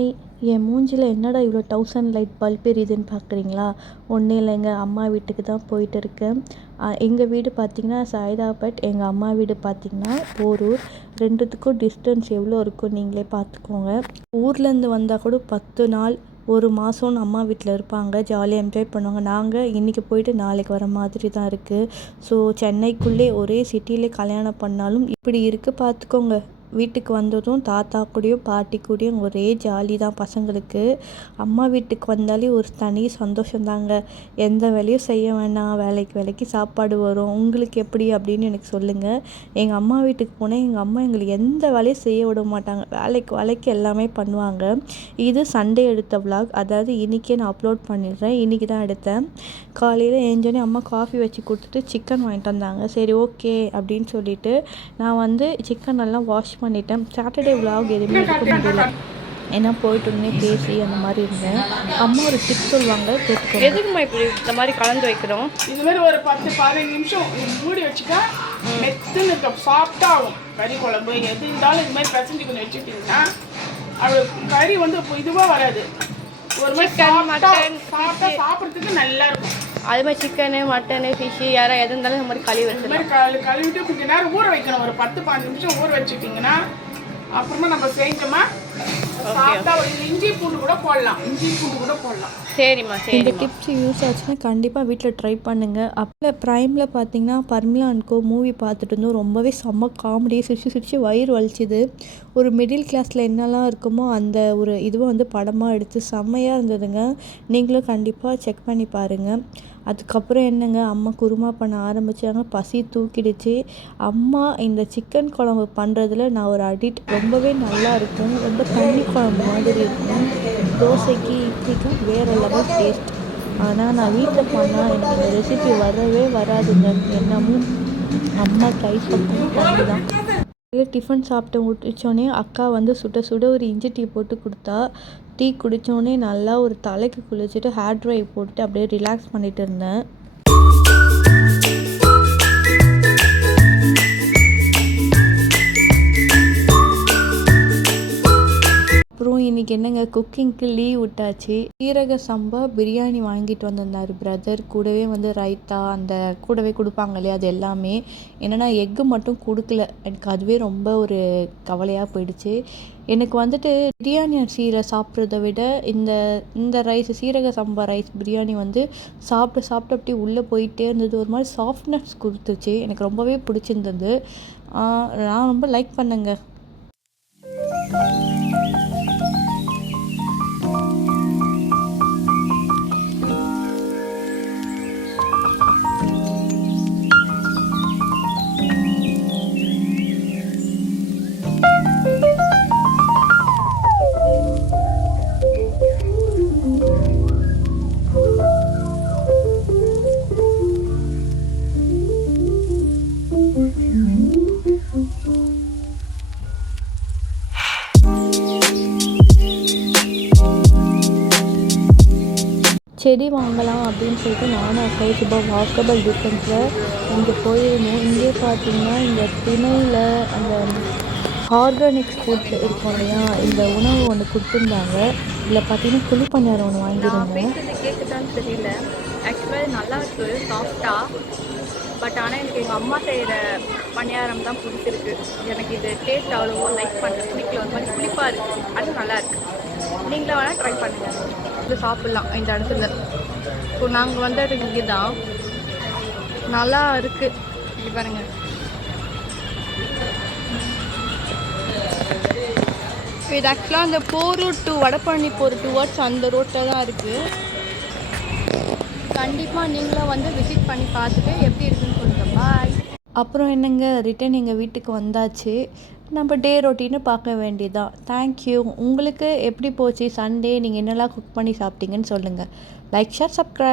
Hi! என் மூஞ்சில என்னடா இவ்வளோ 1000 லைட் பல்ப் எரியுதுன்னு பார்க்குறீங்களா? ஒன்றும் இல்லைங்க, அம்மா வீட்டுக்கு தான் போயிட்டு இருக்கேன். எங்கள் வீடு பார்த்திங்கன்னா சைதாப்பேட், எங்கள் அம்மா வீடு பார்த்திங்கன்னா போரூர். 2த்துக்கும் டிஸ்டன்ஸ் எவ்வளோ இருக்கும் நீங்களே பார்த்துக்கோங்க. ஊர்லேருந்து வந்தால் கூட 10 நாள் 1 மாதம்னு அம்மா வீட்டில் இருப்பாங்க, ஜாலியாக என்ஜாய் பண்ணுவாங்க. நாங்கள் இன்றைக்கி போயிட்டு நாளைக்கு வர மாதிரி தான் இருக்குது. ஸோ சென்னைக்குள்ளே ஒரே சிட்டியிலே கல்யாணம் பண்ணாலும் இப்படி இருக்குது பார்த்துக்கோங்க. வீட்டுக்கு வந்ததும் தாத்தா கூடயும் பாட்டி கூடயும் ஒரே ஜாலி தான் பசங்களுக்கு. அம்மா வீட்டுக்கு வந்தாலே ஒரு தனி சந்தோஷந்தாங்க. எந்த வேலையும் செய்ய வேணாம், வேலைக்கு சாப்பாடு வரும். உங்களுக்கு எப்படி அப்படின்னு எனக்கு சொல்லுங்கள். எங்கள் அம்மா வீட்டுக்கு போனால் எங்கள் அம்மா எங்களுக்கு எந்த வேலையும் செய்ய விட மாட்டாங்க. வேலைக்கு எல்லாமே பண்ணுவாங்க. இது சண்டே எடுத்த விலாக், அதாவது இன்றைக்கே நான் அப்லோட் பண்ணிடுறேன். இன்றைக்கி தான் எடுத்தேன். காலையில் ஏஞ்சோடனே அம்மா காஃபி வச்சு கொடுத்துட்டு சிக்கன் வாங்கிட்டு வந்தாங்க. சரி ஓகே அப்படின்னு சொல்லிட்டு நான் வந்து சிக்கன் எல்லாம் வாஷ் பண்ணிட்டேன். சாட்டர்டே விலாக் எதுவுமே எடுக்க முடியல, ஏன்னா போயிட்டு உடனே பேசி அந்த மாதிரி இருந்தேன். அம்மா ஒரு டிப்ஸ் சொல்லுவாங்க, கேட்டுக்கோங்க. எதுக்குமா இப்படி இந்த மாதிரி கலந்து வைக்கிறோம்? இது மாதிரி ஒரு 10-15 நிமிஷம் மூடி வச்சுட்டா மெத்துன்னு சாஃப்டாக ஆகும். கறி குழம்பு எது இருந்தாலும் இது மாதிரி பிசைஞ்சு கொஞ்சம் வச்சுக்கிட்டிங்கன்னா அது கறி வந்து இதுவாக வராது. ஒரு மாதிரி சாப்பிட்றதுக்கு நல்லா இருக்கும். அது மாதிரி சிக்கனு, மட்டனு, ஃபிஷ்ஷு யாராவது எது இருந்தாலும் இந்த மாதிரி கழுவி வச்சுக்கலாம். கழுவிட்டு கொஞ்சம் நேரம் ஊற வைக்கணும். ஒரு 10-15 நிமிஷம் ஊற வச்சுக்கிட்டிங்கன்னா அப்புறமா நம்ம செஞ்சோமா சாப்பிட்டா ஒரு இஞ்சி பூண்டு கூட போடலாம். சரிம்மா, சரி. இந்த டிப்ஸ் யூஸ் ஆச்சுன்னா கண்டிப்பாக வீட்டில் ட்ரை பண்ணுங்கள். அப்போ ப்ரைமில் பார்த்தீங்கன்னா பர்மிளா அண்ட் கோ மூவி பார்த்துட்டு இருந்தோம். ரொம்பவே செம்ம காமெடி, சிரிச்சு வயிறு வலிச்சுது. ஒரு மிடில் கிளாஸில் என்னெல்லாம் இருக்குமோ அந்த ஒரு இதுவை வந்து படமாக எடுத்து செம்மையாக இருந்ததுங்க. நீங்களும் கண்டிப்பாக செக் பண்ணி பாருங்கள். அதுக்கப்புறம் என்னங்க, அம்மா குருமா பண்ண ஆரம்பித்தாங்க. பசி தூக்கிடுச்சு. அம்மா இந்த சிக்கன் குழம்பு பண்ணுறதுல நான் ஒரு அடிக்ட். ரொம்பவே நல்லா இருக்கும், ரொம்ப தண்ணி குழம்பு மாதிரி இருக்கும். தோசைக்கு இட்லிக்கும் வேறு லெவல் டேஸ்ட். ஆனால் நான் வீட்டில் பண்ணால் எனக்கு இந்த ரெசிபி வரவே வராதுங்க. என்னமோ அம்மா ட்ரை பண்ணி தான். டிஃபன் சாப்பிட்டு முடிச்சோடனே அக்கா வந்து சுட ஒரு இஞ்சி டீ போட்டு கொடுத்தா. டீ குடித்தோடனே நல்லா ஒரு தலைக்கு குளிச்சுட்டு ஹேர் ட்ரை போட்டு அப்படியே ரிலாக்ஸ் பண்ணிட்டு இருந்தேன். அப்புறம் இன்றைக்கி என்னங்க, குக்கிங்க்கு லீவ் விட்டாச்சு. சீரக சம்பா பிரியாணி வாங்கிட்டு வந்திருந்தார் பிரதர். கூடவே வந்து ரைத்தா, அந்த கூடவே கொடுப்பாங்க இல்லையா, அது எல்லாமே. என்னென்னா எக்கு மட்டும் கொடுக்கல. எனக்கு அதுவே ரொம்ப ஒரு கவலையாக போயிடுச்சு. எனக்கு வந்துட்டு பிரியாணி அரிசியில் சாப்பிட்றத விட இந்த ரைஸ், சீரக சம்பா ரைஸ் பிரியாணி வந்து சாப்பிட்டு அப்படியே உள்ளே போயிட்டே இருந்தது. ஒரு மாதிரி சாஃப்ட்னஸ் கொடுத்துச்சு. எனக்கு ரொம்பவே பிடிச்சிருந்தது. நான் ரொம்ப லைக் பண்ணேங்க. செடி வாங்கலாம் அப்படின்னு சொல்லிட்டு நானும் அக்காவும் சும்மா வாக்கபிள் டிஸ்டன்ஸில் இங்கே போயிருந்தோம். இங்கே பார்த்தீங்கன்னா இந்த திணையில் அந்த ஆர்கானிக் ஃபுட் இருக்கும் இல்லையா, இந்த உணவு ஒன்று கொடுத்துருந்தாங்க. இதில் பார்த்தீங்கன்னா குழிப்பணியாரம் ஒன்று வாங்கியிருந்தேன். கேட்குதான்னு தெரியல, ஆக்சுவலாக இது நல்லா இருக்குது, சாஃப்டாக. பட் ஆனால் எனக்கு எங்கள் அம்மா செய்கிற பணியாரம் தான் பிடிச்சிருக்கு. எனக்கு இது டேஸ்ட் அவ்வளோவோ லைக் பண்ண பிடிக்கல. ஒரு மாதிரி புளிப்பாக இருக்குது. அது நல்லா இருக்குது. நீங்களே வேணால் ட்ரை பண்ணுங்கள். இது சாப்பிட்லாம் இந்த இடத்துல. ஸோ நாங்கள் வந்தது இங்கே தான். நல்லா இருக்குது. இது பாருங்கள். இது ஆக்சுவலாக அந்த போரூர் டு வடபழனி போகிற டுவர்ட்ஸ் அந்த ரோட்டில் தான் இருக்குது. கண்டிப்பாக நீங்களும் வந்து விசிட் பண்ணி பார்த்துட்டு எப்படி இருக்குன்னு சொல்லுங்கள். பாய். அப்புறம் என்னங்க, ரிட்டன் எங்கள் வீட்டுக்கு வந்தாச்சு. நம்ம டே ரொட்டீனை பார்க்க வேண்டியதான். தேங்க்யூ. உங்களுக்கு எப்படி போச்சு சண்டே? நீங்கள் என்னெல்லாம் குக் பண்ணி சாப்பிட்டீங்கன்னு சொல்லுங்கள். Like, share, subscribe.